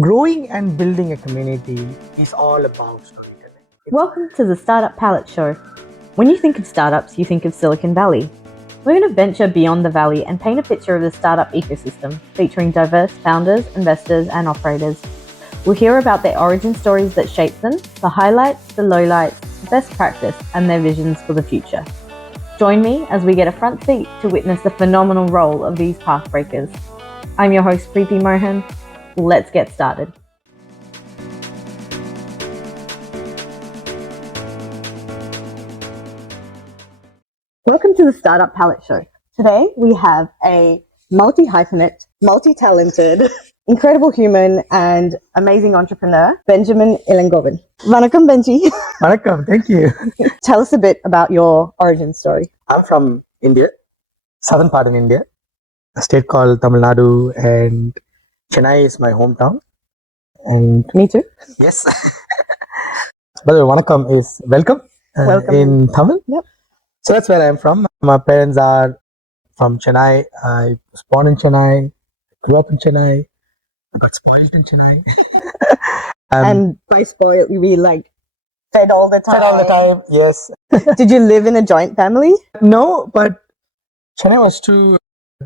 Growing and building a community is all about storytelling. Welcome to the Startup Palette Show. When you think of startups, you think of Silicon Valley. We're going to venture beyond the valley and paint a picture of the startup ecosystem, featuring diverse founders, investors, and operators. We'll hear about their origin stories that shaped them, the highlights, the lowlights, best practice, and their visions for the future. Join me as we get a front seat to witness the phenomenal role of these pathbreakers. I'm your host, Preeti Mohan. Let's get started. Welcome to the Startup Palette Show. Today we have a multi-hyphenate, multi-talented, incredible human and amazing entrepreneur, Benjemen Elengovan. Vanakkam, Benji. Vanakkam, thank you. Tell us a bit about your origin story. I'm from India, southern part of India, a state called Tamil Nadu, and Chennai is my hometown. And Me too. yes. By the way, Vanakkam is welcome, Welcome. in Tamil. Yep. So that's where I'm from. My parents are from Chennai. I was born in Chennai, grew up in Chennai, I got spoiled in Chennai. And by spoiled, you mean like fed all the time? Fed all the time, yes. Did you live in a joint family? No, but Chennai was too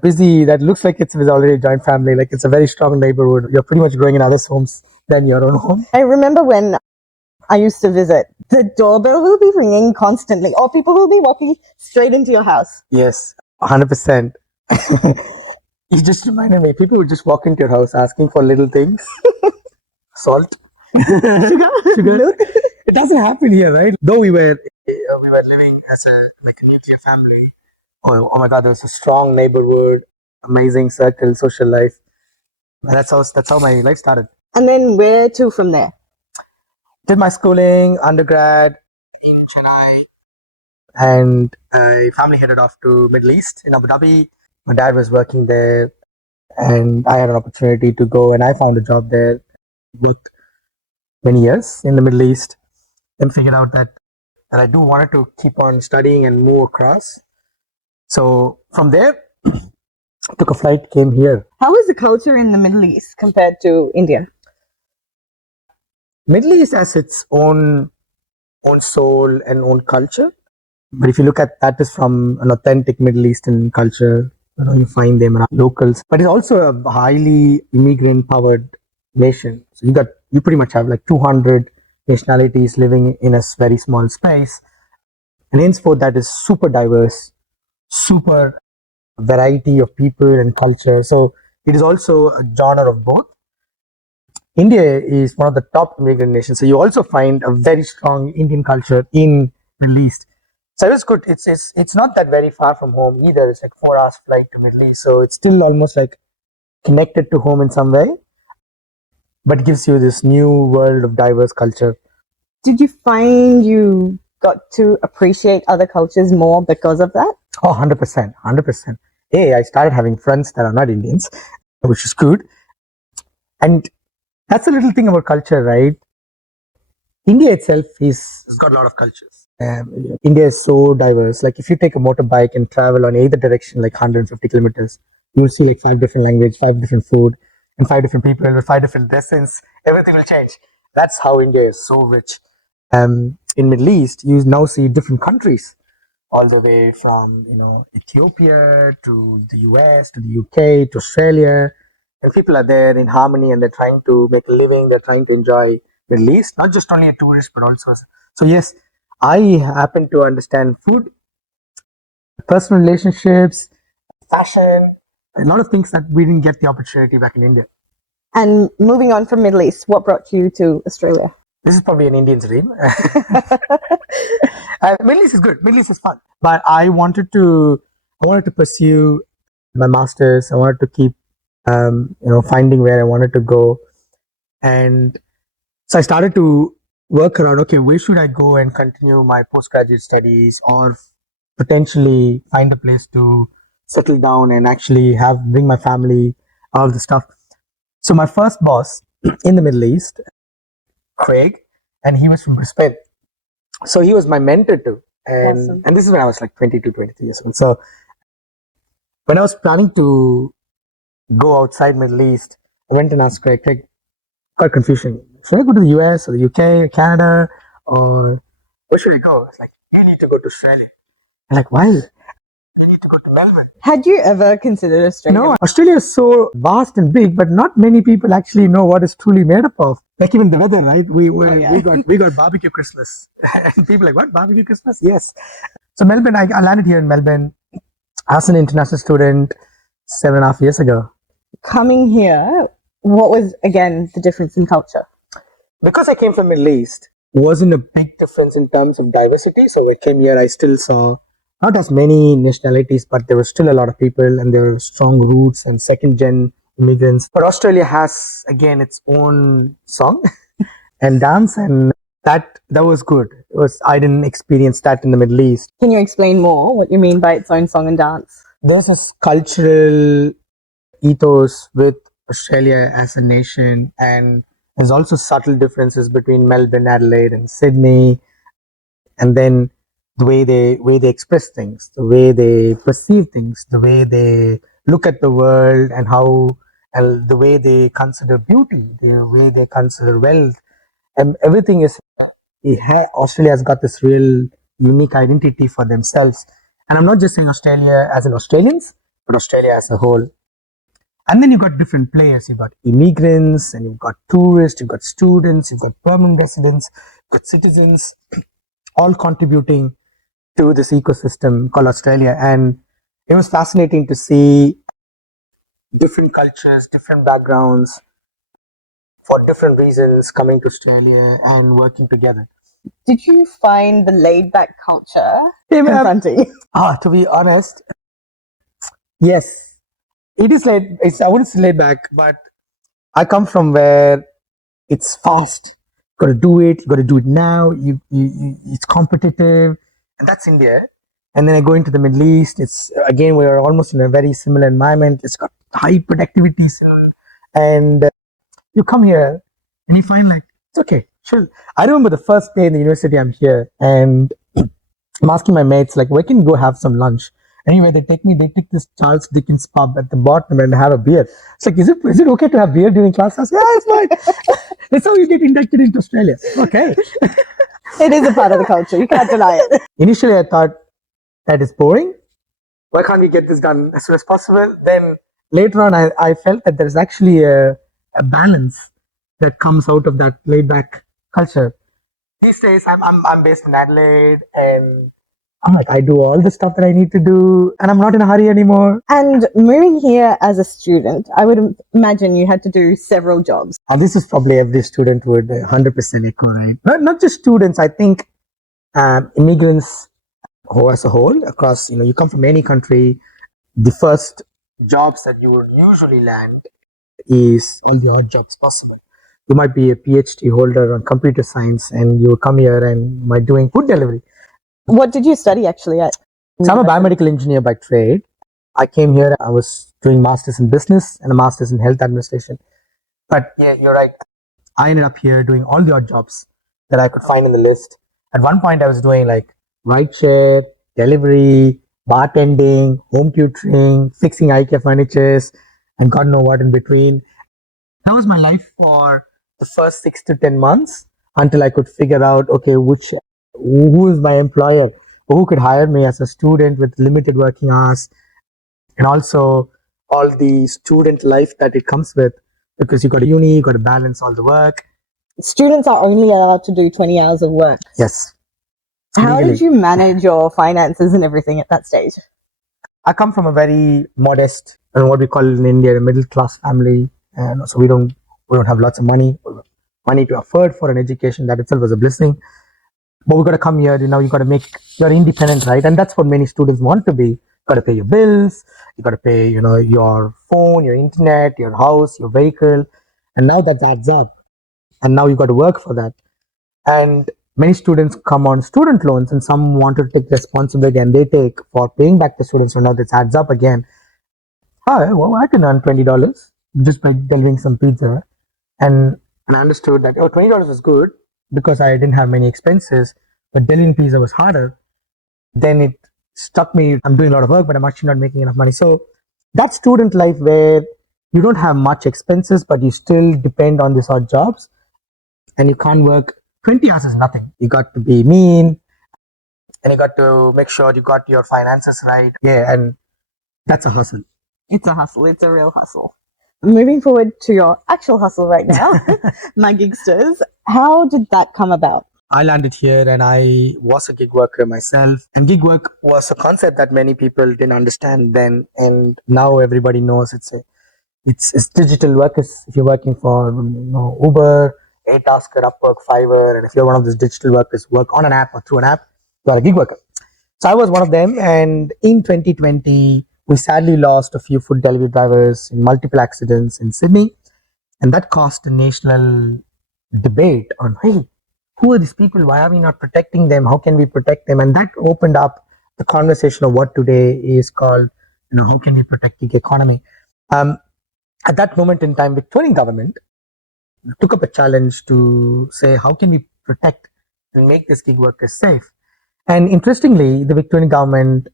busy. That looks like it was already a joint family. Like it's a very strong neighborhood. You're pretty much growing in others' homes than your own home. I remember when I used to visit, the doorbell will be ringing constantly, or people will be walking straight into your house. Yes, 100%. You just reminded me, people would just walk into your house asking for little things. Salt. Sugar. Milk. It doesn't happen here, right? Though we were living as a nuclear family. Oh my God, there was a strong neighborhood, amazing circle, social life. And that's how my life started. And then where to from there? Did my schooling, undergrad in Chennai, and my family headed off to Middle East in Abu Dhabi. My dad was working there, and I had an opportunity to go, and I found a job there. Worked many years in the Middle East, then figured out that I do wanted to keep on studying and move across. So from there, took a flight, came here. How is the culture in the Middle East compared to India? Middle East has its own soul and own culture. But if you look at that is from an authentic Middle Eastern culture, you find them around locals. But it's also a highly immigrant powered nation. So you pretty much have like 200 nationalities living in a very small space. And henceforth that is super diverse, super variety of people and culture. So it is also a genre of both. India is one of the top immigrant nations. So you also find a very strong Indian culture in Middle East. So it's good. It's not that very far from home either. It's like 4 hours flight to Middle East. So it's still almost like connected to home in some way, but it gives you this new world of diverse culture. Did you find you got to appreciate other cultures more because of that? Oh, 100%, 100%. I started having friends that are not Indians, which is good. And that's a little thing about culture, right? India itself has got a lot of cultures. India is so diverse. Like if you take a motorbike and travel on either direction, like 150 kilometers, you'll see like 5 different languages, 5 different food, and 5 different people with 5 different destinies. Everything will change. That's how India is so rich. In Middle East, you now see different countries, all the way from Ethiopia to the US to the UK to Australia, and people are there in harmony and they're trying to make a living. They're trying to enjoy Middle East, not just only a tourist, but also. So yes, I happen to understand food, personal relationships, fashion, a lot of things that we didn't get the opportunity back in India. And moving on from Middle East, what brought you to Australia? This is probably an Indian's dream. Middle East is good. Middle East is fun. But I wanted to pursue my masters. I wanted to keep, finding where I wanted to go. And so I started to work around, okay, where should I go and continue my postgraduate studies, or potentially find a place to settle down and actually bring my family, all the stuff. So my first boss in the Middle East, Craig, and he was from Brisbane. So he was my mentor too. And Awesome. And this is when I was like 22, 23 years old. So when I was planning to go outside Middle East, I went and asked Craig, quite confusing. Should I go to the US or the UK or Canada, or where should I go? It's like, you need to go to Australia. I'm like, why? You need to go to Melbourne. Had you ever considered Australia? No, Australia is so vast and big, but not many people actually know what it's truly made up of. Like even the weather, right? We got barbecue Christmas, and people are like, what, barbecue Christmas? Yes. So Melbourne, I landed here in Melbourne as an international student 7.5 years ago. Coming here, what was again the difference in culture? Because I came from Middle East, wasn't a big difference in terms of diversity. So when I came here, I still saw not as many nationalities, but there were still a lot of people, and there were strong roots and second gen immigrants. But Australia has again its own song and dance, and that was good. It was I didn't experience that in the Middle East. Can you explain more what you mean by its own song and dance? There's this cultural ethos with Australia as a nation, and there's also subtle differences between Melbourne, Adelaide, and Sydney, and then the way they express things, the way they perceive things, the way they look at the world, and how and the way they consider beauty, the way they consider wealth, and everything is. Australia has got this real unique identity for themselves, and I'm not just saying Australia as in Australians, but Australia as a whole. And then you've got different players. You've got immigrants, and you've got tourists, you've got students, you've got permanent residents, you've got citizens, all contributing to this ecosystem called Australia. And it was fascinating to see different cultures, different backgrounds, for different reasons coming to Australia and working together. Did you find the laid back culture Hey, confronting? to be honest, yes. It is I wouldn't say laid back, but I come from where it's fast. You got to do it. You got to do it now. It's competitive, and that's India. And then I go into the Middle East. It's again we're almost in a very similar environment. It's got high productivity, and you come here and you find like it's okay, chill. I remember the first day in the university I'm here, and I'm asking my mates like, where can we go have some lunch? Anyway, they take this Charles Dickens pub at the bottom and have a beer. It's like, is it okay to have beer during class? I said, yeah, it's fine. That's how you get inducted into Australia. Okay. It is a part of the culture. You can't deny it. Initially, I thought that is boring. Why can't we get this done as soon as possible? Then later on, I felt that there's actually a balance that comes out of that laid back culture. These days, I'm based in Adelaide, and I'm like, I do all the stuff that I need to do, and I'm not in a hurry anymore. And moving here as a student, I would imagine you had to do several jobs. And this is probably every student would 100% echo, right? Not just students. I think immigrants who, as a whole, across, you come from any country, the first jobs that you would usually land is all the odd jobs possible. You might be a PhD holder on computer science, and you come here and might doing food delivery. What did you study actually at? So I'm a biomedical engineer by trade. I came here, I was doing masters in business and a master's in health administration. But yeah, you're right. I ended up here doing all the odd jobs that I could find in the list. At one point, I was doing like ride share, delivery, bartending, home tutoring, fixing IKEA furnitures, and God know what in between. That was my life for the first 6 to 10 months until I could figure out, okay, who is my employer, who could hire me as a student with limited working hours, and also all the student life that it comes with, because you got a uni, you got to balance all the work. Students are only allowed to do 20 hours of work. Yes. How did you manage your finances and everything at that stage? I come from a very modest, and what we call in India, a middle class family, and so we don't have lots of money to afford for an education. That itself was a blessing. But we got to come here, you got to make, you're independent, right? And that's what many students want to be. You got to pay your bills, you got to pay, your phone, your internet, your house, your vehicle. And now that adds up. And now you got to work for that. And many students come on student loans, and some want to take responsibility, and they take for paying back the students. So now this adds up again. Well, I can earn $20 just by delivering some pizza. And I understood that, $20 was good, because I didn't have many expenses, but delivering pizza was harder. Then it struck me, I'm doing a lot of work, but I'm actually not making enough money. So that student life where you don't have much expenses, but you still depend on these odd jobs, and you can't work 20 hours is nothing. You got to be mean, and you got to make sure you got your finances right. Yeah, and that's a hustle. It's a hustle. It's a real hustle. Moving forward to your actual hustle right now, My Gigsters, how did that come about? I landed here and I was a gig worker myself. And gig work was a concept that many people didn't understand then. And now everybody knows it's digital work. If you're working for Uber, Tasker, Upwork, Fiverr, and if you're one of those digital workers, work on an app or through an app, you are a gig worker. So I was one of them. And in 2020, we sadly lost a few food delivery drivers in multiple accidents in Sydney. And that caused a national debate on, hey, who are these people? Why are we not protecting them? How can we protect them? And that opened up the conversation of what today is called, how can we protect gig economy? At that moment in time, Victorian government took up a challenge to say, how can we protect and make these gig workers safe? And interestingly, the Victorian government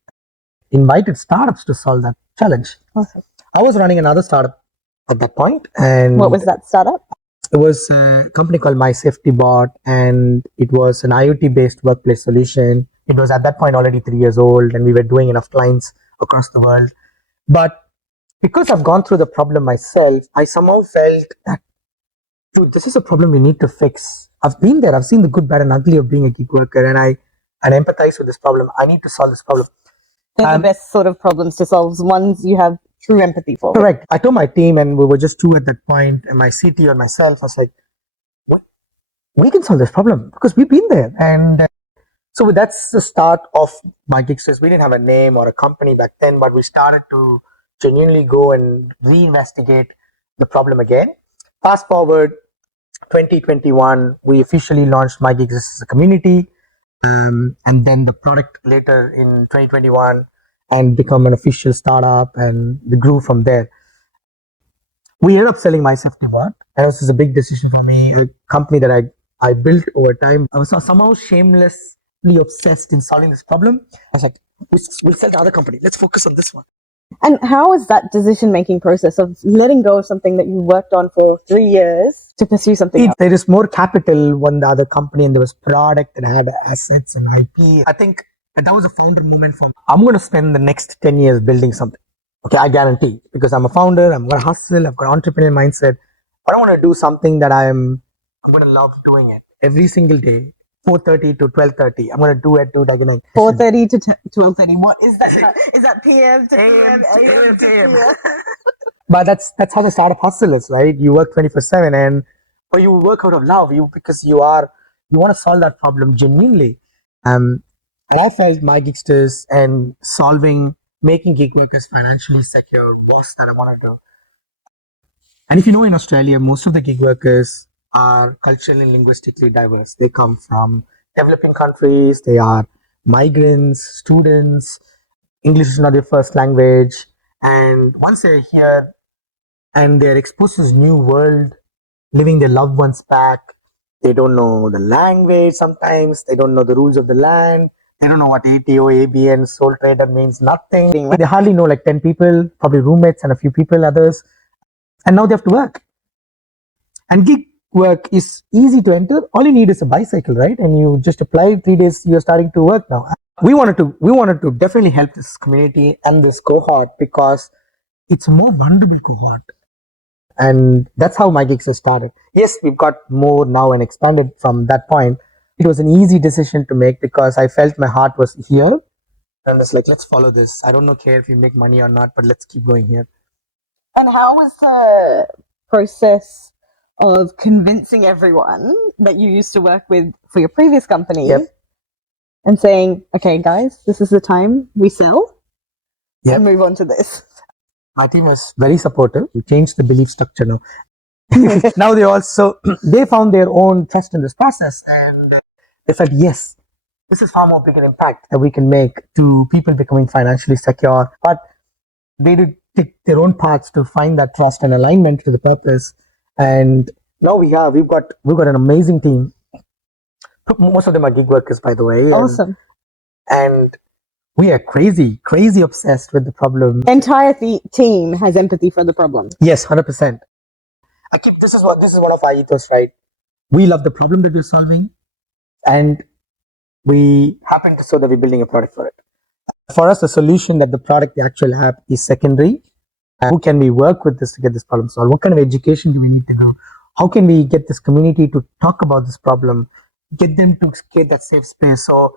invited startups to solve that challenge. Awesome. I was running another startup at that point, and what was that startup? It was a company called My Safety Bot, and it was an IoT-based workplace solution. It was at that point already 3 years old, and we were doing enough clients across the world. But because I've gone through the problem myself, I somehow felt that, dude, this is a problem we need to fix. I've been there. I've seen the good, bad, and ugly of being a gig worker, and I empathize with this problem. I need to solve this problem. They're the best sort of problems to solve, ones you have true empathy for. Correct. I told my team, and we were just two at that point, and my CTO and myself, I was like, what? We can solve this problem because we've been there. And so that's the start of My Gigsters. We didn't have a name or a company back then, but we started to genuinely go and reinvestigate the problem again. Fast forward 2021, we officially launched My Gigsters as a community. And then the product later in 2021 and become an official startup, and we grew from there. We ended up selling My Safety Bot, and this was a big decision for me. A company that I built over time. I was somehow shamelessly obsessed in solving this problem. I was like, we'll sell the other company. Let's focus on this one. And how is that decision-making process of letting go of something that you worked on for 3 years to pursue something else? There is more capital when the other company, and there was product and had assets and IP. I think that was a founder movement for me. I'm going to spend the next 10 years building something. Okay, I guarantee, because I'm a founder, I'm going to hustle, I've got entrepreneurial mindset. I don't want to do something that I'm going to love doing it every single day. 4:30 to 12:30. I'm going to do it, again. 4:30 to 12:30. What is that? Is that PM to PM? AM to PM? But that's how the startup hustle is, right? You work 24/7, or you work out of love, because you want to solve that problem genuinely. And I felt My Gigsters and making gig workers financially secure was that I wanted to. And if you know, in Australia, most of the gig workers are culturally and linguistically diverse. They come from developing countries. They are migrants, students. English is not their first language. And once they're here and they're exposed to this new world, living their loved ones back, they don't know the language sometimes. They don't know the rules of the land. They don't know what ATO, ABN, sole trader means, nothing. They hardly know like 10 people, probably roommates and a few people, others. And now they have to work. And gig work is easy to enter. All you need is a bicycle, right? And you just apply 3 days, you're starting to work now. We wanted to definitely help this community and this cohort because it's a more vulnerable cohort. And that's how My Gigsters started. Yes, we've got more now and expanded from that point. It was an easy decision to make because I felt my heart was here. And it's like, let's follow this. I don't care if you make money or not, but let's keep going here. And how was the process of convincing everyone that you used to work with for your previous company and saying, okay, guys, this is the time we sell and move on to this? My team was very supportive. We changed the belief structure now. Now they found their own trust in this process, and they felt, yes, this is far more bigger impact that we can make to people becoming financially secure. But they did take their own paths to find that trust and alignment to the purpose. And now we've got an amazing team. Most of them are gig workers, by the way. Awesome. And we are crazy obsessed with the problem. Entire team has empathy for the problem. Yes, 100%. This is one of our ethos, right? We love the problem that we're solving, and we happen to show that we're building a product for it. For us, the solution that the product we actually have is secondary. Who can we work with this to get this problem solved? What kind of education do we need to do? How can we get this community to talk about this problem, get them to create that safe space? So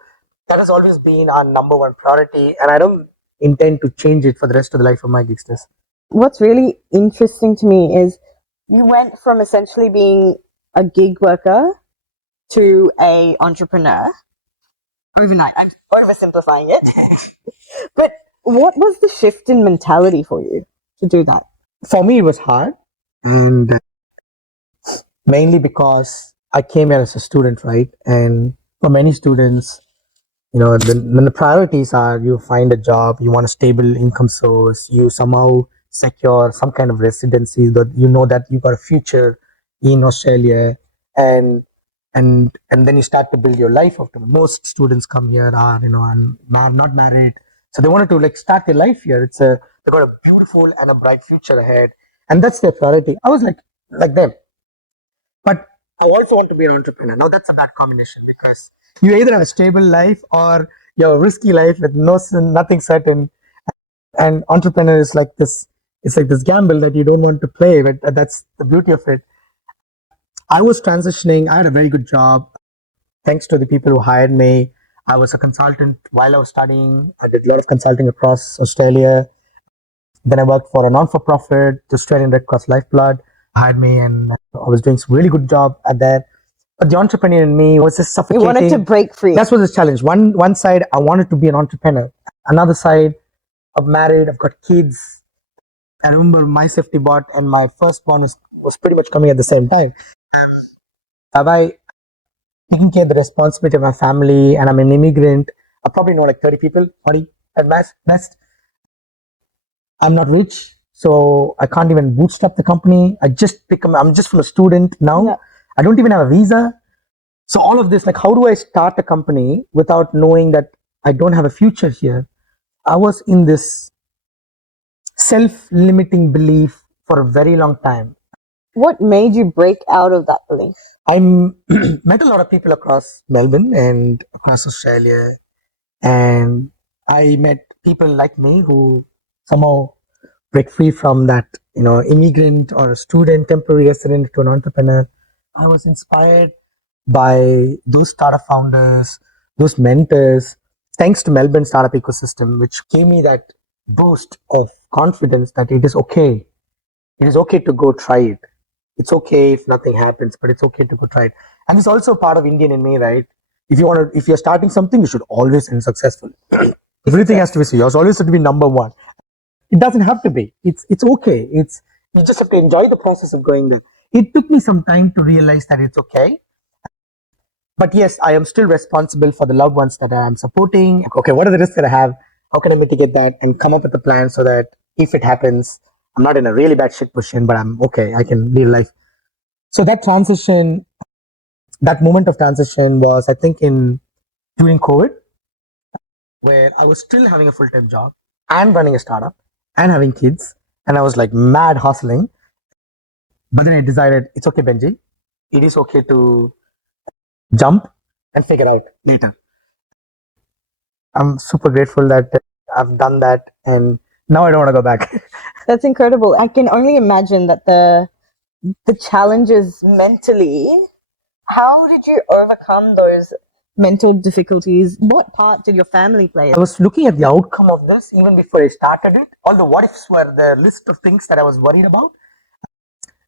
that has always been our number one priority, and I don't intend to change it for the rest of the life of My Gigsters. What's really interesting to me is you went from essentially being a gig worker to a entrepreneur overnight. I'm oversimplifying it. But what was the shift in mentality for you to do that? For me, it was hard, and mainly because I came here as a student, right? And for many students, when the priorities are you find a job, you want a stable income source, you somehow secure some kind of residency that you know that you got a future in Australia, and then you start to build your life after. Most students come here are and not married, so they wanted to like start their life here. They got a beautiful and a bright future ahead, and that's their priority. I was like them, but I also want to be an entrepreneur. Now that's a bad combination because you either have a stable life or you have a risky life with nothing certain. And entrepreneur is like this. It's like this gamble that you don't want to play, but that's the beauty of it. I was transitioning. I had a very good job, thanks to the people who hired me. I was a consultant while I was studying. I did a lot of consulting across Australia. Then I worked for a non-for-profit, the Australian Red Cross Lifeblood hired me, and I was doing some really good job at that. But the entrepreneur in me was just suffocating. You wanted to break free. That was the challenge. One side, I wanted to be an entrepreneur. Another side, I'm married, I've got kids. I remember my safety bot and my firstborn was pretty much coming at the same time. Have I taken care of the responsibility of my family, and I'm an immigrant? I probably know like 30 people, 40 at best. I'm not rich, so I can't even bootstrap the company. I'm just from a student now. Yeah. I don't even have a visa. So all of this, like, how do I start a company without knowing that I don't have a future here? I was in this self-limiting belief for a very long time. What made you break out of that belief? I met a lot of people across Melbourne and across Australia, and I met people like me who somehow break free from that, immigrant or a student, temporary resident to an entrepreneur. I was inspired by those startup founders, those mentors, thanks to Melbourne startup ecosystem, which gave me that boost of confidence that it is okay. It is okay to go try it. It's okay if nothing happens, but it's okay to go try it. And it's also part of Indian in me, right? If you're starting something, you should always end successful. Everything has to be so. You always have to be number one. It doesn't have to be. It's okay. You just have to enjoy the process of going there. It took me some time to realize that it's okay. But yes, I am still responsible for the loved ones that I am supporting. Okay, what are the risks that I have? How can I mitigate that and come up with a plan so that if it happens, I'm not in a really bad shit position, but I'm okay. I can live life. So that transition, that moment of transition was, I think, during COVID, where I was still having a full-time job and running a startup and having kids, and I was like mad hustling. But then I decided it's okay, Benji. It is okay to jump and figure out later. I'm super grateful that I've done that, and now I don't want to go back. That's incredible. I can only imagine that the challenges mentally. How did you overcome those mental difficulties? What part did your family play? I was looking at the outcome of this even before I started it. All the what ifs were the list of things that I was worried about,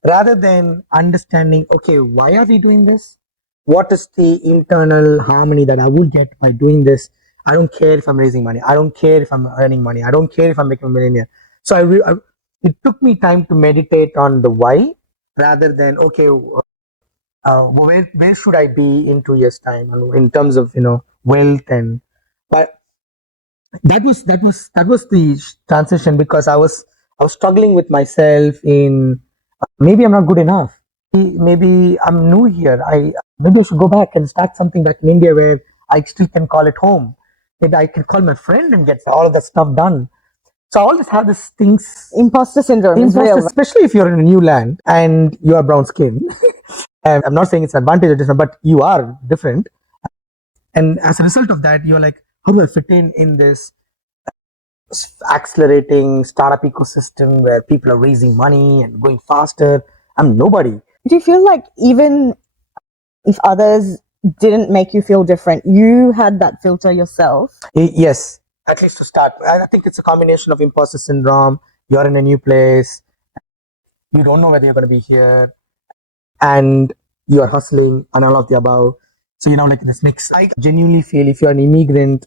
rather than understanding, okay, why are we doing this? What is the internal harmony that I will get by doing this? I don't care if I'm raising money. I don't care if I'm earning money. I don't care if I'm becoming a millionaire. So it took me time to meditate on the why, rather than, okay, where should I be in 2 years' time in terms of wealth. And but that was the transition, because I was struggling with myself in maybe I'm not good enough. Maybe I'm new here. Maybe I should go back and start something back in India where I still can call it home. and I can call my friend and get all of that stuff done. So I always have these things. Imposter syndrome is real. Especially if you're in a new land and you are brown skin. I'm not saying it's an advantage or different, but you are different. And as a result of that, you're like, how do I fit in this accelerating startup ecosystem where people are raising money and going faster? I'm nobody. Do you feel like even if others didn't make you feel different, you had that filter yourself? Yes, at least to start. I think it's a combination of imposter syndrome. You're in a new place. You don't know whether you're going to be here, and you're hustling and all of the above. So, like this mix. I genuinely feel if you're an immigrant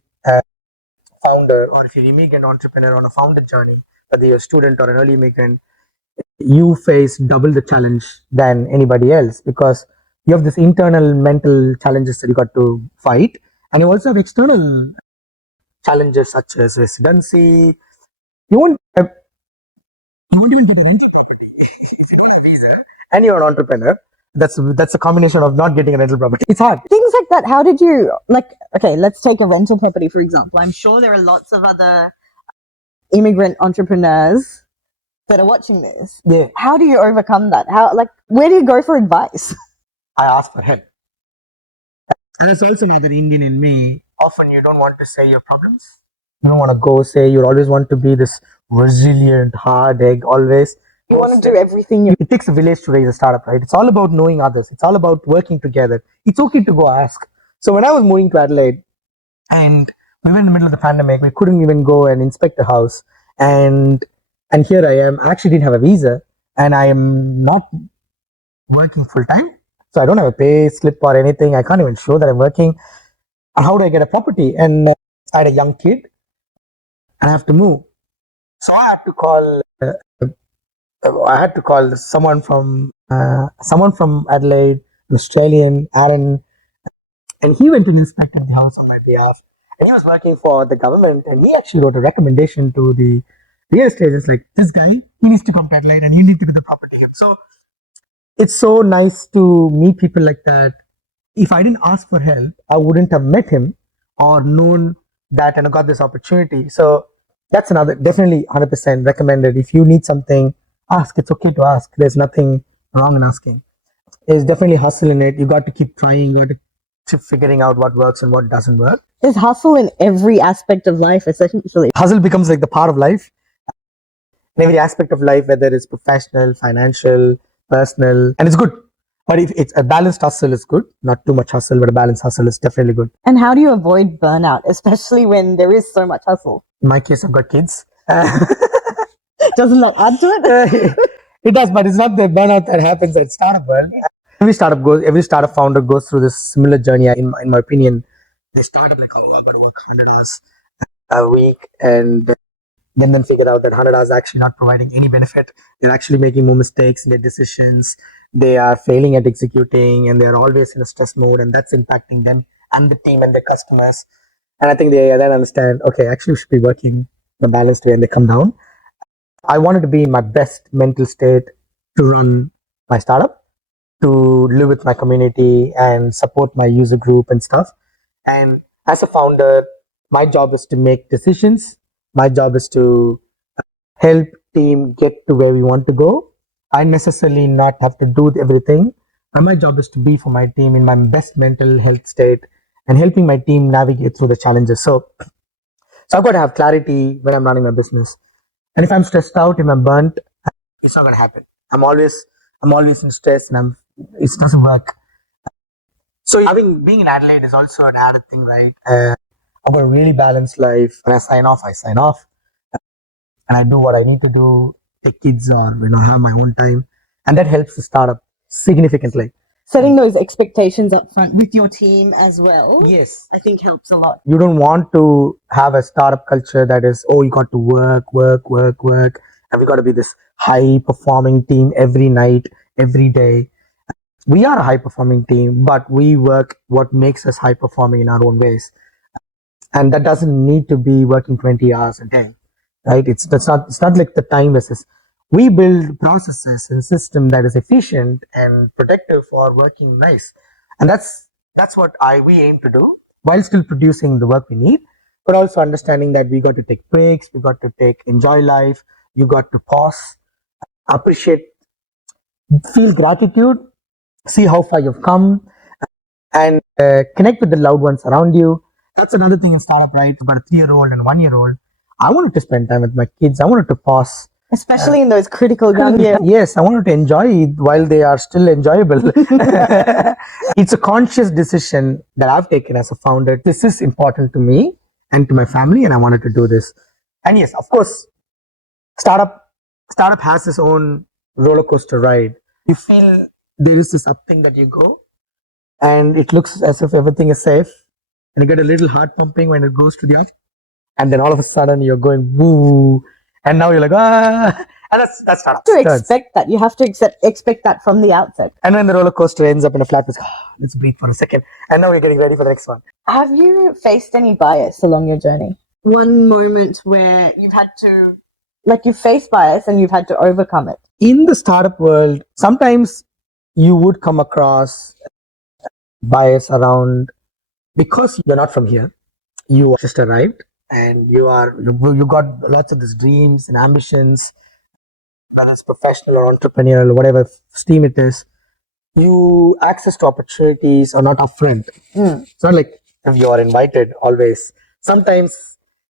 founder, or if you're an immigrant entrepreneur on a founder journey, whether you're a student or an early immigrant, you face double the challenge than anybody else, because you have this internal mental challenges that you got to fight, and you also have external challenges such as residency. You won't, you won't even get a rental property if you don't have visa, and you're an entrepreneur. That's a combination of not getting a rental property. It's hard. Things like that. How did you okay, let's take a rental property, for example. I'm sure there are lots of other immigrant entrepreneurs that are watching this. Yeah. How do you overcome that? Where do you go for advice? I ask for help. And it's also another Indian in me. Often you don't want to say your problems. You don't want to go say, you always want to be this resilient, hard egg, always. You want to do everything. It takes a village to raise a startup, right? It's all about knowing others. It's all about working together. It's okay to go ask. So when I was moving to Adelaide, and we were in the middle of the pandemic, we couldn't even go and inspect a house. And here I am. I actually didn't have a visa, and I am not working full time. So I don't have a pay slip or anything. I can't even show that I'm working. And how do I get a property? And I had a young kid, and I have to move. So I had to call. I had to call someone from Adelaide, an Australian, Aaron, and he went and inspected the house on my behalf. And he was working for the government, and he actually wrote a recommendation to the real estate agents, like, this guy, he needs to come to Adelaide, and you need to get the property. So it's so nice to meet people like that. If I didn't ask for help, I wouldn't have met him or known that and got this opportunity. So that's another, definitely 100% recommended. If you need something, ask. It's okay to ask. There's nothing wrong in asking. There's definitely hustle in it. You got to keep trying. You got to keep figuring out what works and what doesn't work. There's hustle in every aspect of life, essentially. Hustle becomes like the part of life. In every aspect of life, whether it's professional, financial, personal, and it's good. But if it's a balanced hustle is good, not too much hustle, but a balanced hustle is definitely good. And how do you avoid burnout, especially when there is so much hustle? In my case, I've got kids. Doesn't that add to it? It does, but it's not the burnout that happens at startup world. Every startup founder goes through this similar journey. In my opinion, they start up like, oh, I got to work 100 hours a week, and then figure out that 100 hours actually not providing any benefit. They're actually making more mistakes in their decisions. They are failing at executing, and they're always in a stress mode, and that's impacting them and the team and their customers. And I think they then understand, okay, actually we should be working the balanced way, and they come down. I wanted to be in my best mental state to run my startup, to live with my community and support my user group and stuff. And as a founder, my job is to make decisions. My job is to help team get to where we want to go. I necessarily not have to do everything. And my job is to be for my team in my best mental health state and helping my team navigate through the challenges. So I've got to have clarity when I'm running my business. And if I'm stressed out, if I'm burnt, it's not going to happen. I'm always in stress, and it doesn't work. So being in Adelaide is also an added thing, right? I've got a really balanced life. When I sign off, and I do what I need to do, take kids, or have my own time, and that helps the startup significantly. Setting those expectations up front with your team as well, yes, I think helps a lot. You don't want to have a startup culture that is, oh, you got to work, and we got to be this high performing team every night, every day. We are a high performing team, but we work what makes us high performing in our own ways, and that doesn't need to be working 20 hours a day, right? It's not like the time versus. We build processes and system that is efficient and productive for working nice, and that's what we aim to do while still producing the work we need. but also understanding that we got to take breaks, we got to enjoy life, you got to pause, appreciate, feel gratitude, see how far you've come, and connect with the loved ones around you. That's another thing in startup, right? I've got a 3-year-old and 1-year-old. I wanted to spend time with my kids. I wanted to pause. Especially in those critical young years. Yes, I wanted to enjoy it while they are still enjoyable. It's a conscious decision that I've taken as a founder. This is important to me and to my family, and I wanted to do this. And yes, of course, startup startup has its own roller coaster ride. You feel there is this up thing that you go, and it looks as if everything is safe, and you get a little heart pumping when it goes to the other, and then all of a sudden you're going woo, and now you're like and that's startup. To expect that, you have to expect that from the outset. And when the roller coaster ends up in a flat, let's breathe for a second, and now we're getting ready for the next one. Have you faced any bias along your journey? One moment where you've had to, like, you faced bias and you've had to overcome it. In the startup world, sometimes you would come across bias around because you're not from here. You just arrived, and you got lots of these dreams and ambitions, whether it's professional or entrepreneurial, whatever stream it is. You access to opportunities are not upfront. It's not like if you are invited always. Sometimes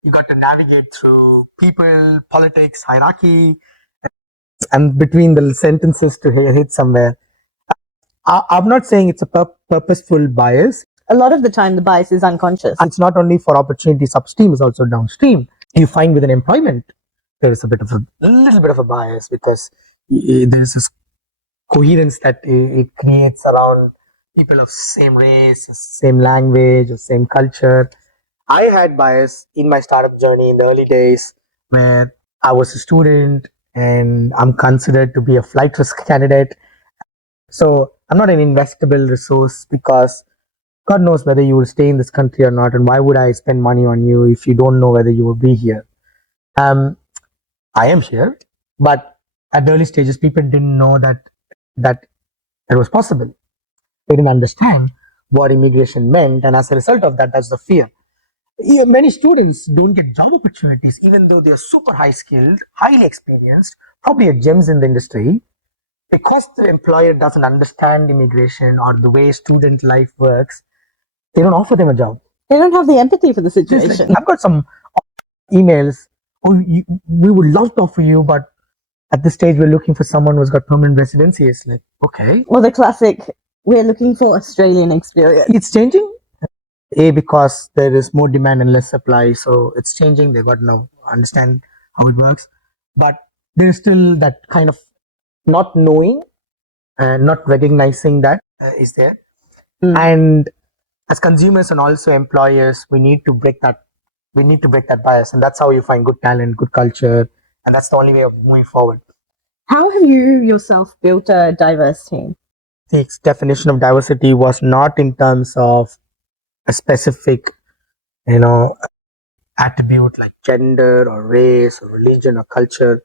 you got to navigate through people, politics, hierarchy, and between the sentences to hit somewhere. I'm not saying it's a purposeful bias. A lot of the time, the bias is unconscious. And it's not only for opportunities upstream; it's also downstream. You find within employment there is a little bit of a bias because there is this coherence that it creates around people of same race, same language, or same culture. I had bias in my startup journey in the early days where I was a student and I'm considered to be a flight risk candidate. So I'm not an investable resource because God knows whether you will stay in this country or not, and why would I spend money on you if you don't know whether you will be here? I am here, but at the early stages, people didn't know that it was possible. They didn't understand what immigration meant, and as a result of that, that's the fear. Yeah, many students don't get job opportunities, even though they are super high skilled, highly experienced, probably are gems in the industry, because the employer doesn't understand immigration or the way student life works. They don't offer them a job. They don't have the empathy for the situation. Like, I've got some emails. We would love to offer you, but at this stage, we're looking for someone who's got permanent residency. It's like, okay. Well, the classic, we're looking for Australian experience. It's changing. Because there is more demand and less supply, so it's changing. They got to know, understand how it works, but there is still that kind of not knowing and not recognizing that is there. And as consumers and also employers, we need to break that. We need to break that bias, and that's how you find good talent, good culture, and that's the only way of moving forward. How have you yourself built a diverse team? The definition of diversity was not in terms of a specific, attribute like gender or race or religion or culture.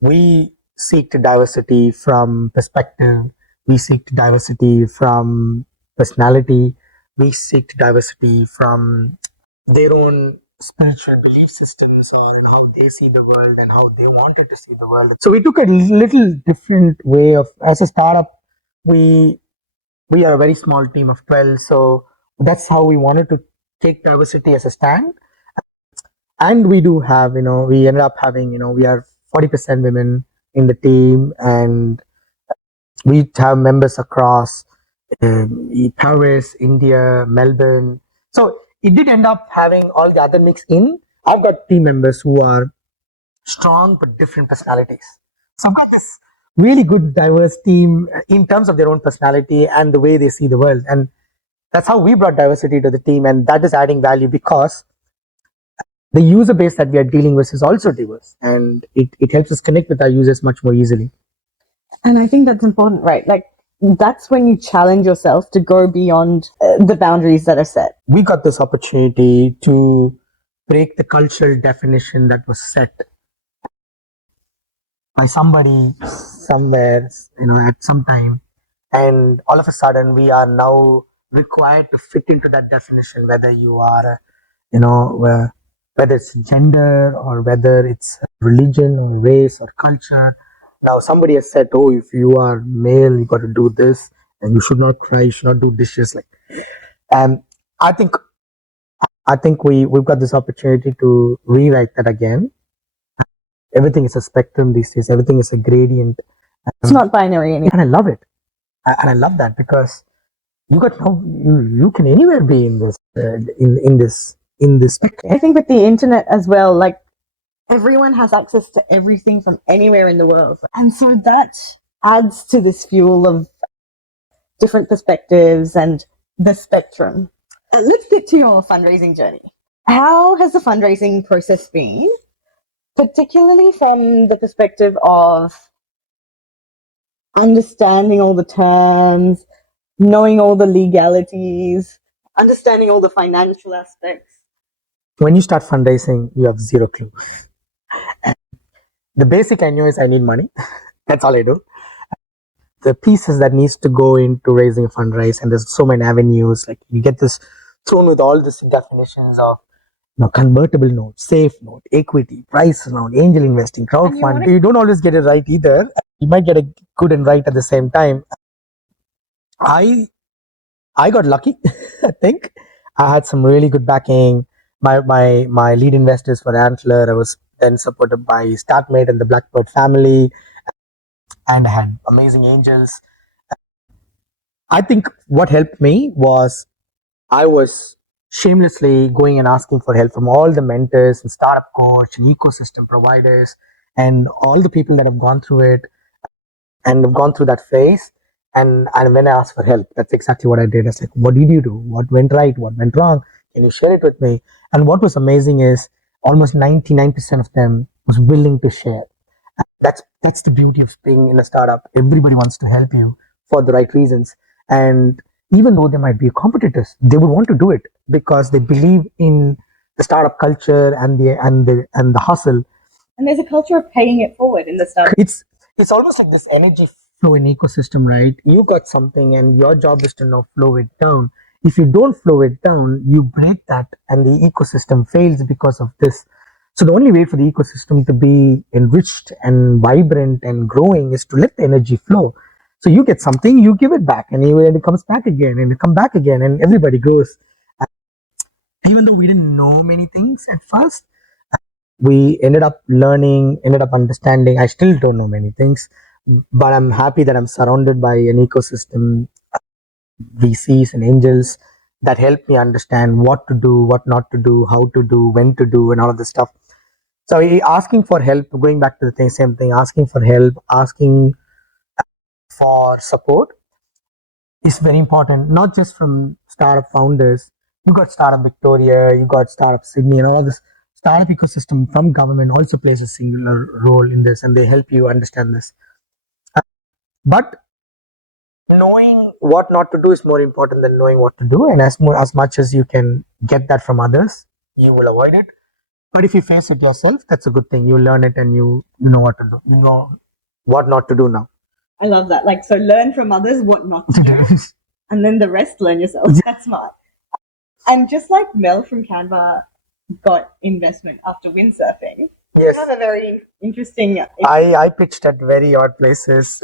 We seek to diversity from perspective. We seek to diversity from personality. We seek to diversity from their own spiritual belief systems or how they see the world and how they wanted to see the world. So we took a little different way of, as a startup, we are a very small team of 12. So that's how we wanted to take diversity as a stand. And we do have, we ended up having, we are 40% women in the team, and we have members across Paris, India, Melbourne. So it did end up having all the other mix in. I've got team members who are strong but different personalities. So I've got this really good diverse team in terms of their own personality and the way they see the world. And that's how we brought diversity to the team, and that is adding value because the user base that we are dealing with is also diverse, and it helps us connect with our users much more easily. And I think that's important, right? Like, that's when you challenge yourself to go beyond the boundaries that are set. We got this opportunity to break the cultural definition that was set by somebody somewhere, at some time. And all of a sudden, we are now required to fit into that definition, whether you are, whether it's gender or whether it's religion or race or culture. Now somebody has said, oh, if you are male, you got to do this, and you should not cry, you should not do dishes. Like, and I think we've got this opportunity to rewrite that again. Everything is a spectrum these days. Everything is a gradient. It's not binary anymore. And I love it. And I love that because you can anywhere be in this in this spectrum. I think with the internet as well, like everyone has access to everything from anywhere in the world. And so that adds to this fuel of different perspectives and the spectrum. Let's get to your fundraising journey. How has the fundraising process been, particularly from the perspective of understanding all the terms, knowing all the legalities, understanding all the financial aspects? When you start fundraising, you have zero clue. The basic I know is I need money. That's all I do. The pieces that needs to go into raising a fundraise, and there's so many avenues. Like you get this thrown with all these definitions of convertible note, safe note, equity, price note, angel investing, crowdfunding. You don't always get it right either. You might get it good and right at the same time. I got lucky. I think I had some really good backing. My lead investors were Antler. I was then supported by Startmate and the Blackbird family, and I had amazing angels. I think what helped me was I was shamelessly going and asking for help from all the mentors and startup coach and ecosystem providers and all the people that have gone through it and have gone through that phase. And when I asked for help, that's exactly what I did. I was like, what did you do? What went right? What went wrong? Can you share it with me? And what was amazing is almost 99% of them was willing to share. That's the beauty of being in a startup. Everybody wants to help you for the right reasons. And even though they might be competitors, they would want to do it because they believe in the startup culture and the hustle. And there's a culture of paying it forward in the startup. It's almost like this energy flow in ecosystem, right? You got something and your job is to now flow it down. If you don't flow it down, you break that and the ecosystem fails because of this. So the only way for the ecosystem to be enriched and vibrant and growing is to let the energy flow. So you get something, you give it back, and it comes back again, and it come back again, and everybody grows. Even though we didn't know many things at first, we ended up learning, ended up understanding. I still don't know many things, but I'm happy that I'm surrounded by an ecosystem, VCs and angels that help me understand what to do, what not to do, how to do, when to do, and all of this stuff. So asking for help, going back to the same thing, asking for help, asking for support is very important, not just from startup founders. You got Startup Victoria, you got Startup Sydney, and all this startup ecosystem from government also plays a singular role in this, and they help you understand this. But knowing what not to do is more important than knowing what to do, and as much as you can get that from others, you will avoid it. But if you face it yourself, that's a good thing. You learn it and you know what to do. You know what not to do now. I love that. Like, so learn from others what not to do, and then the rest learn yourself. That's smart. And just like Mel from Canva got investment after windsurfing, Yes. you have a very interesting. I pitched at very odd places.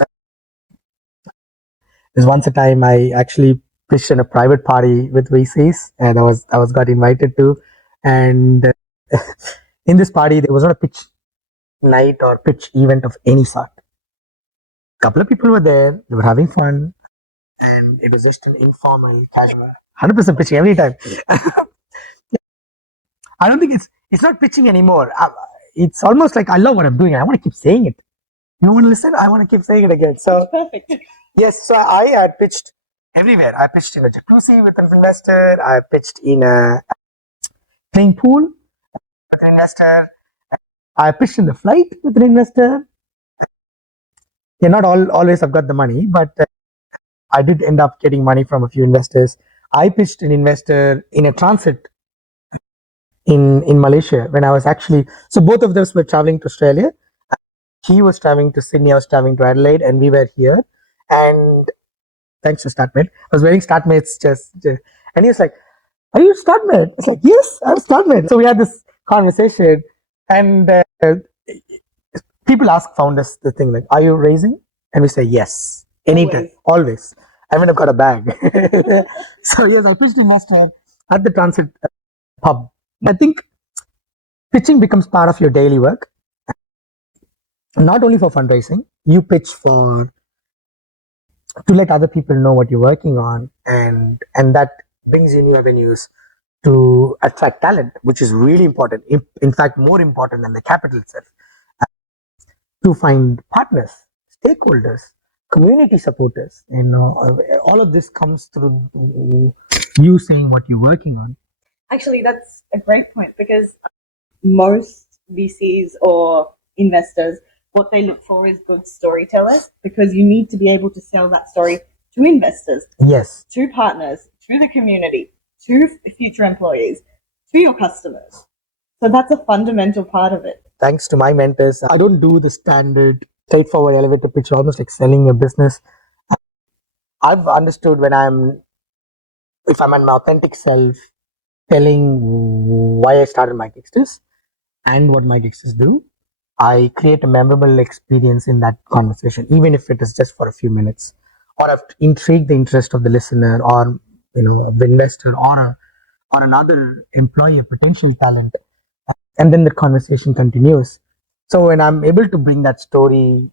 There's once a time I actually pitched in a private party with VCs, and I was got invited to. And in this party, there was not a pitch night or pitch event of any sort. A couple of people were there; they were having fun, and it was just an informal, casual, 100% pitching every time. I don't think it's not pitching anymore. It's almost like I love what I'm doing. I want to keep saying it. You want to listen? I want to keep saying it again. So Perfect. yes, so I had pitched everywhere. I pitched in a jacuzzi with an investor. I pitched in a playing pool with an investor. I pitched in the flight with an investor. Yeah, not always I've got the money, but I did end up getting money from a few investors. I pitched an investor in a transit in Malaysia when I was actually, so both of us were traveling to Australia. He was traveling to Sydney, I was traveling to Adelaide, and we were here. And thanks to Startmate, I was wearing Startmate's just, and he was like, "Are you Startmate?" I was like, "Yes, I'm Startmate." So we had this conversation, and people ask founders the thing like, "Are you raising?" And we say yes, anytime, always. I haven't got a bag. So yes, I pitched investor at the transit pub. I think pitching becomes part of your daily work, not only for fundraising. You pitch for to let other people know what you're working on, and that brings you new avenues to attract talent, which is really important. In fact, more important than the capital itself. To find partners, stakeholders, community supporters. All of this comes through you saying what you're working on. Actually, that's a great point because most VCs or investors, what they look for is good storytellers because you need to be able to sell that story to investors, Yes, to partners, to the community, to future employees, to your customers. So that's a fundamental part of it. thanks to my mentors, I don't do the standard, straightforward elevator pitch, almost like selling your business. I've understood if I'm an authentic self, telling why I started My Gigsters and what My Gigsters do, I create a memorable experience in that conversation, even if it is just for a few minutes, or I've intrigued the interest of the listener, or the investor, or another employee, a potential talent, and then the conversation continues. So when I'm able to bring that story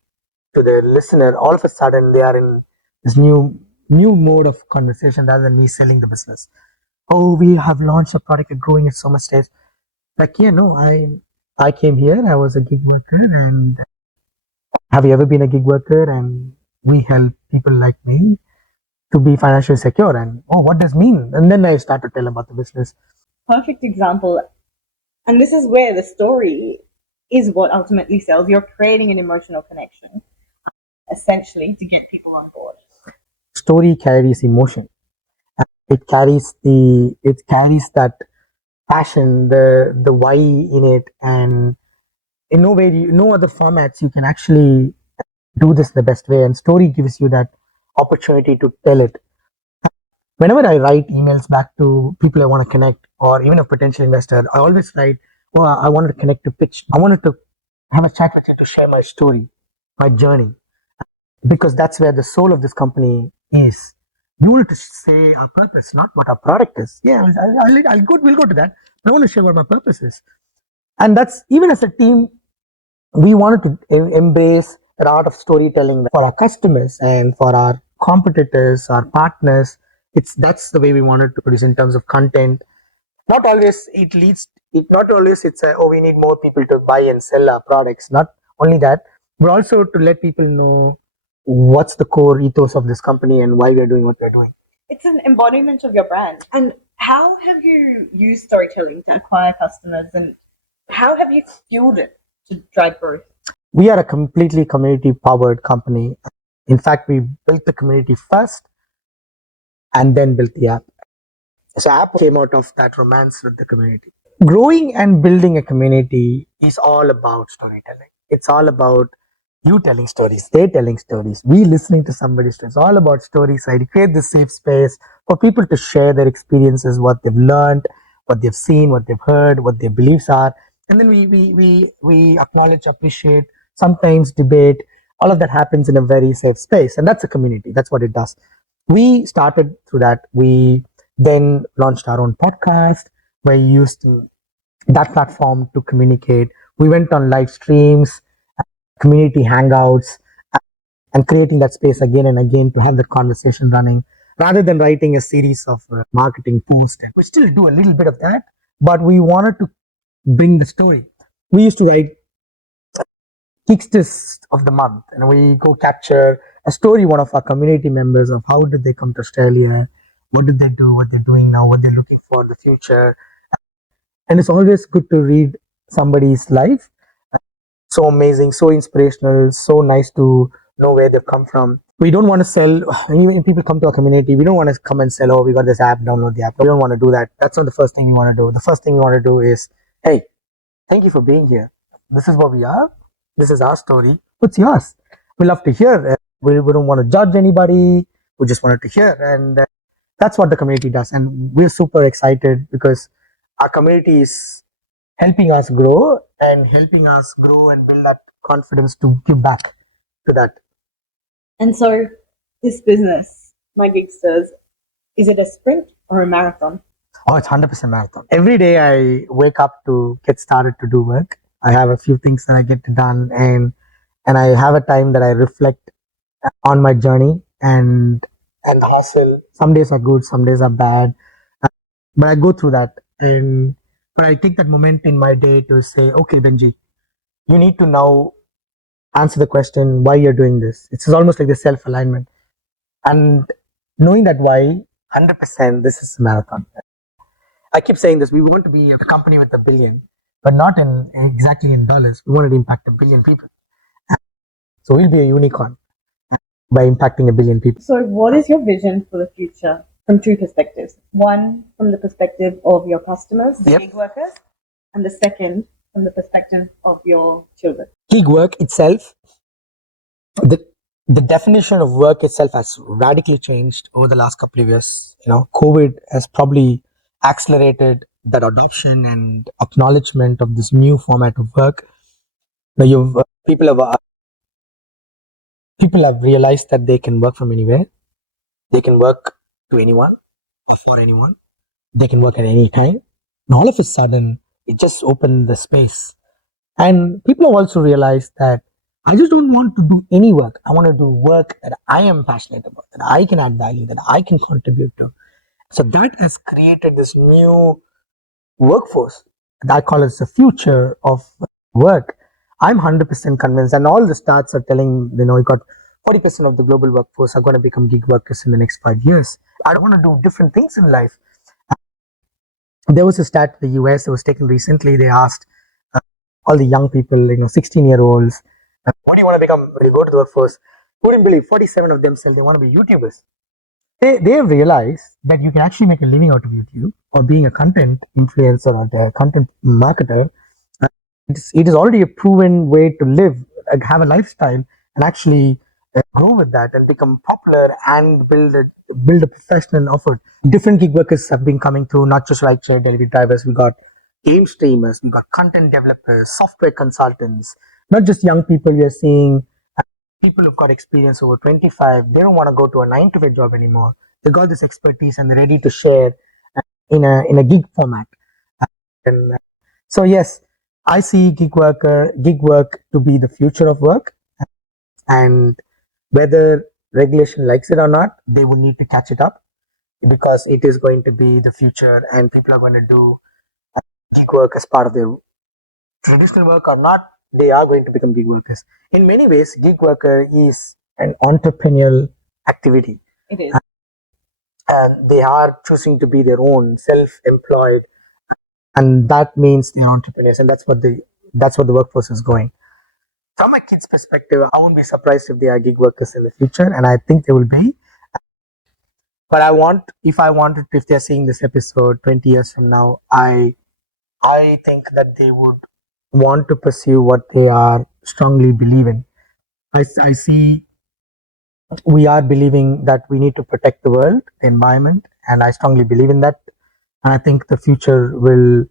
to the listener, all of a sudden they are in this new mode of conversation rather than me selling the business. Oh, we have launched a product and growing at so much stage. Like, yeah, no, I came here, I was a gig worker, and have you ever been a gig worker? And we help people like me to be financially secure. And oh, what does mean? And then I start to tell about the business. Perfect example. And this is where the story is what ultimately sells. You're creating an emotional connection, essentially, to get people on board. Story carries emotion. It carries that passion, the why in it, and in no other formats you can actually do this the best way. And story gives you that opportunity to tell it. Whenever I write emails back to people I want to connect, or even a potential investor, I always write, "Oh, I wanted to connect to pitch. I wanted to have a chat with you to share my story, my journey, because that's where the soul of this company is." You wanted to say our purpose, not what our product is. Yeah, we'll go to that. I want to share what my purpose is, and that's even as a team, we wanted to embrace the art of storytelling for our customers and for our competitors, our partners. That's the way we wanted to produce in terms of content. Not always it leads. Not always it's we need more people to buy and sell our products. Not only that, but also to let people know what's the core ethos of this company and why we're doing what we're doing. It's an embodiment of your brand. And how have you used storytelling to acquire customers and how have you fueled it to drive growth? We are a completely community powered company. In fact, we built the community first and then built the app. So app came out of that romance with the community. Growing and building a community is all about storytelling. It's all about you telling stories, they telling stories, we listening to somebody's stories. It's all about stories, right? You create this safe space for people to share their experiences, what they've learned, what they've seen, what they've heard, what their beliefs are. And then we acknowledge, appreciate, sometimes debate. All of that happens in a very safe space. And that's a community. That's what it does. We started through that. We then launched our own podcast where we used that platform to communicate. We went on live streams, community hangouts, and creating that space again and again to have the conversation running rather than writing a series of marketing posts. We still do a little bit of that, but we wanted to bring the story. We used to write Gigsters of the month, and we go capture a story, one of our community members, of how did they come to Australia, what did they do, what they're doing now, what they're looking for in the future. And it's always good to read somebody's life. So amazing, so inspirational, so nice to know where they've come from. We don't want to sell, when people come to our community, we don't want to come and sell, oh, we got this app, download the app. We don't want to do that. That's not the first thing we want to do. The first thing we want to do is, hey, thank you for being here. This is what we are. This is our story. What's yours? We love to hear. We don't want to judge anybody. We just wanted to hear. And that's what the community does. And we're super excited because our community is helping us grow and build that confidence to give back to that. And so, this business, My Gigsters, is it a sprint or a marathon? Oh, it's 100% marathon. Every day I wake up to get started to do work. I have a few things that I get done, and I have a time that I reflect on my journey and hustle. Some days are good, some days are bad, but I go through that. And but I take that moment in my day to say, okay, Benji, you need to now answer the question why you're doing this. It's almost like the self alignment, and knowing that why, 100%, this is a marathon. I keep saying this. We want to be a company with a billion, but not in exactly in dollars. We want to impact a billion people. So we'll be a unicorn by impacting a billion people. So, what is your vision for the future from two perspectives? One, from the perspective of your customers, the Yep. gig workers, and the second, from the perspective of your children. Gig work itself, the the definition of work itself has radically changed over the last couple of years. COVID has probably accelerated that adoption and acknowledgement of this new format of work. Now you've people have realized that they can work from anywhere. They can work to anyone or for anyone. They can work at any time. And all of a sudden, it just opened the space. And people have also realized that I just don't want to do any work. I want to do work that I am passionate about, that I can add value, that I can contribute to. So that has created this new workforce. I call it the future of work. I'm 100% convinced, and all the stats are telling, you got 40% of the global workforce are going to become gig workers in the next 5 years. I don't want to do different things in life. There was a stat in the US that was taken recently. They asked all the young people, 16-year-olds, what do you want to become when you go to the workforce? Wouldn't believe 47 of them said they want to be YouTubers. They have realized that you can actually make a living out of YouTube or being a content influencer or a content marketer. It is already a proven way to live, have a lifestyle, and actually grow with that and become popular and build a professional effort. Different gig workers have been coming through, not just rideshare delivery drivers. We got game streamers, we got content developers, software consultants, not just young people. We are seeing people who've got experience over 25. They don't want to go to a 9 to 5 job anymore. They got this expertise and they're ready to share in a gig format. And so yes, I see gig work to be the future of work, and whether regulation likes it or not, they will need to catch it up because it is going to be the future, and people are going to do gig work as part of their traditional work or not. They are going to become gig workers. In many ways, gig worker is an entrepreneurial activity. It is. And they are choosing to be their own self-employed, and that means they're entrepreneurs, and that's what the workforce is going. From my kids' perspective, I won't be surprised if they are gig workers in the future, and I think they will be. But if they're seeing this episode 20 years from now, I think that they would want to pursue what they are strongly believe in. I see we are believing that we need to protect the world, the environment, and I strongly believe in that. And I think the future will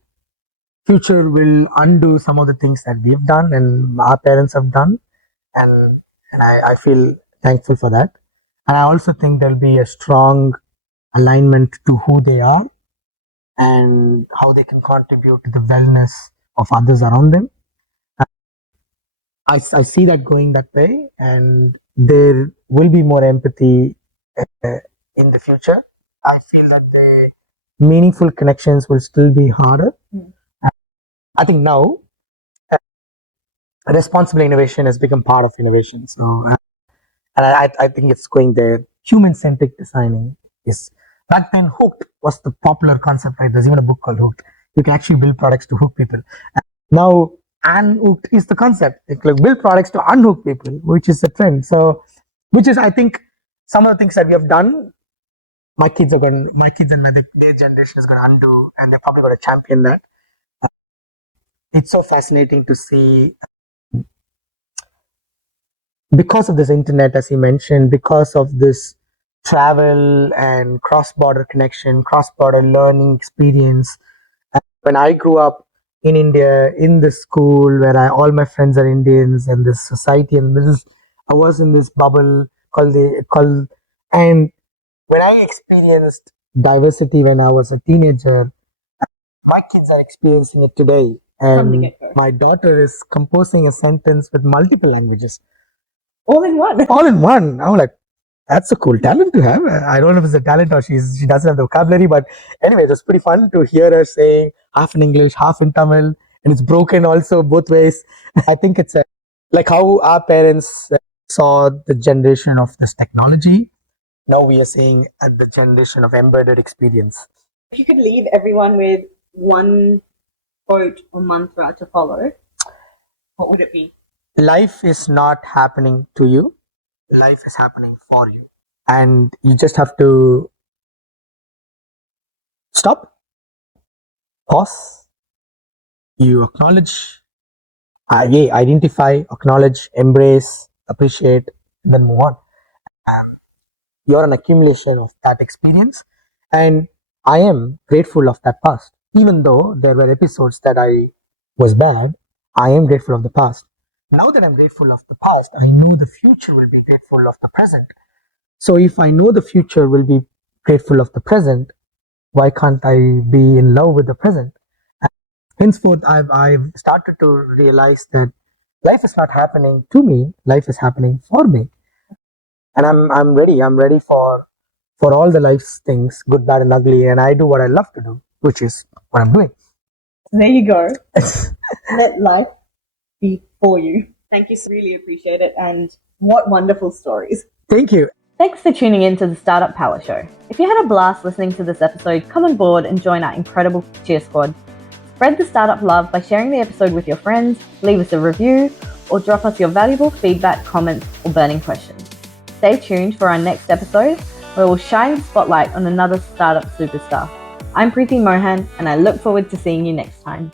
undo some of the things that we've done and our parents have done, and I feel thankful for that. And I also think there'll be a strong alignment to who they are and how they can contribute to the wellness of others around them. I see that going that way, and there will be more empathy uh, in the future. I feel that the meaningful connections will still be harder. I think now responsible innovation has become part of innovation. So, and I think it's going there. Human-centric designing is back then. Hooked was the popular concept, right? There's even a book called Hooked. You can actually build products to hook people. Now, unhooked is the concept. Like build products to unhook people, which is the trend. So, which is I think some of the things that we have done. My kids and their generation is going to undo, and they're probably going to champion that. It's so fascinating to see because of this internet, as you mentioned, because of this travel and cross-border connection, cross-border learning experience. When I grew up, in India, in this school where all my friends are Indians, and this society, and I was in this bubble called, and when I experienced diversity when I was a teenager, my kids are experiencing it today, From the and get-go. my daughter is composing a sentence with multiple languages, All in one. all in one. I'm like, that's a cool talent to have. I don't know if it's a talent or she doesn't have the vocabulary, but anyway, it was pretty fun to hear her saying half in English, half in Tamil, and it's broken also both ways. I think it's like how our parents saw the generation of this technology. Now we are seeing the generation of embedded experience. If you could leave everyone with one quote or mantra to follow, what would it be? Life is not happening to you, life is happening for you. And you just have to stop, pause, you acknowledge, identify, acknowledge, embrace, appreciate, and then move on. You're an accumulation of that experience, and I am grateful of that past. Even though there were episodes that I was bad, I am grateful of the past. Now that I'm grateful of the past, I know the future will be grateful of the present. So if I know the future will be grateful of the present, why can't I be in love with the present? Henceforth, I've started to realize that life is not happening to me, life is happening for me. And I'm ready. I'm ready for all the life's things, good, bad, and ugly, and I do what I love to do, which is what I'm doing. There you go. Let life be for you. Thank you. Really appreciate it. And what wonderful stories. Thank you. Thanks for tuning in to the Startup Power Show. If you had a blast listening to this episode, come on board and join our incredible cheer squad. Spread the startup love by sharing the episode with your friends, leave us a review, or drop us your valuable feedback, comments, or burning questions. Stay tuned for our next episode, where we'll shine the spotlight on another startup superstar. I'm Preeti Mohan, and I look forward to seeing you next time.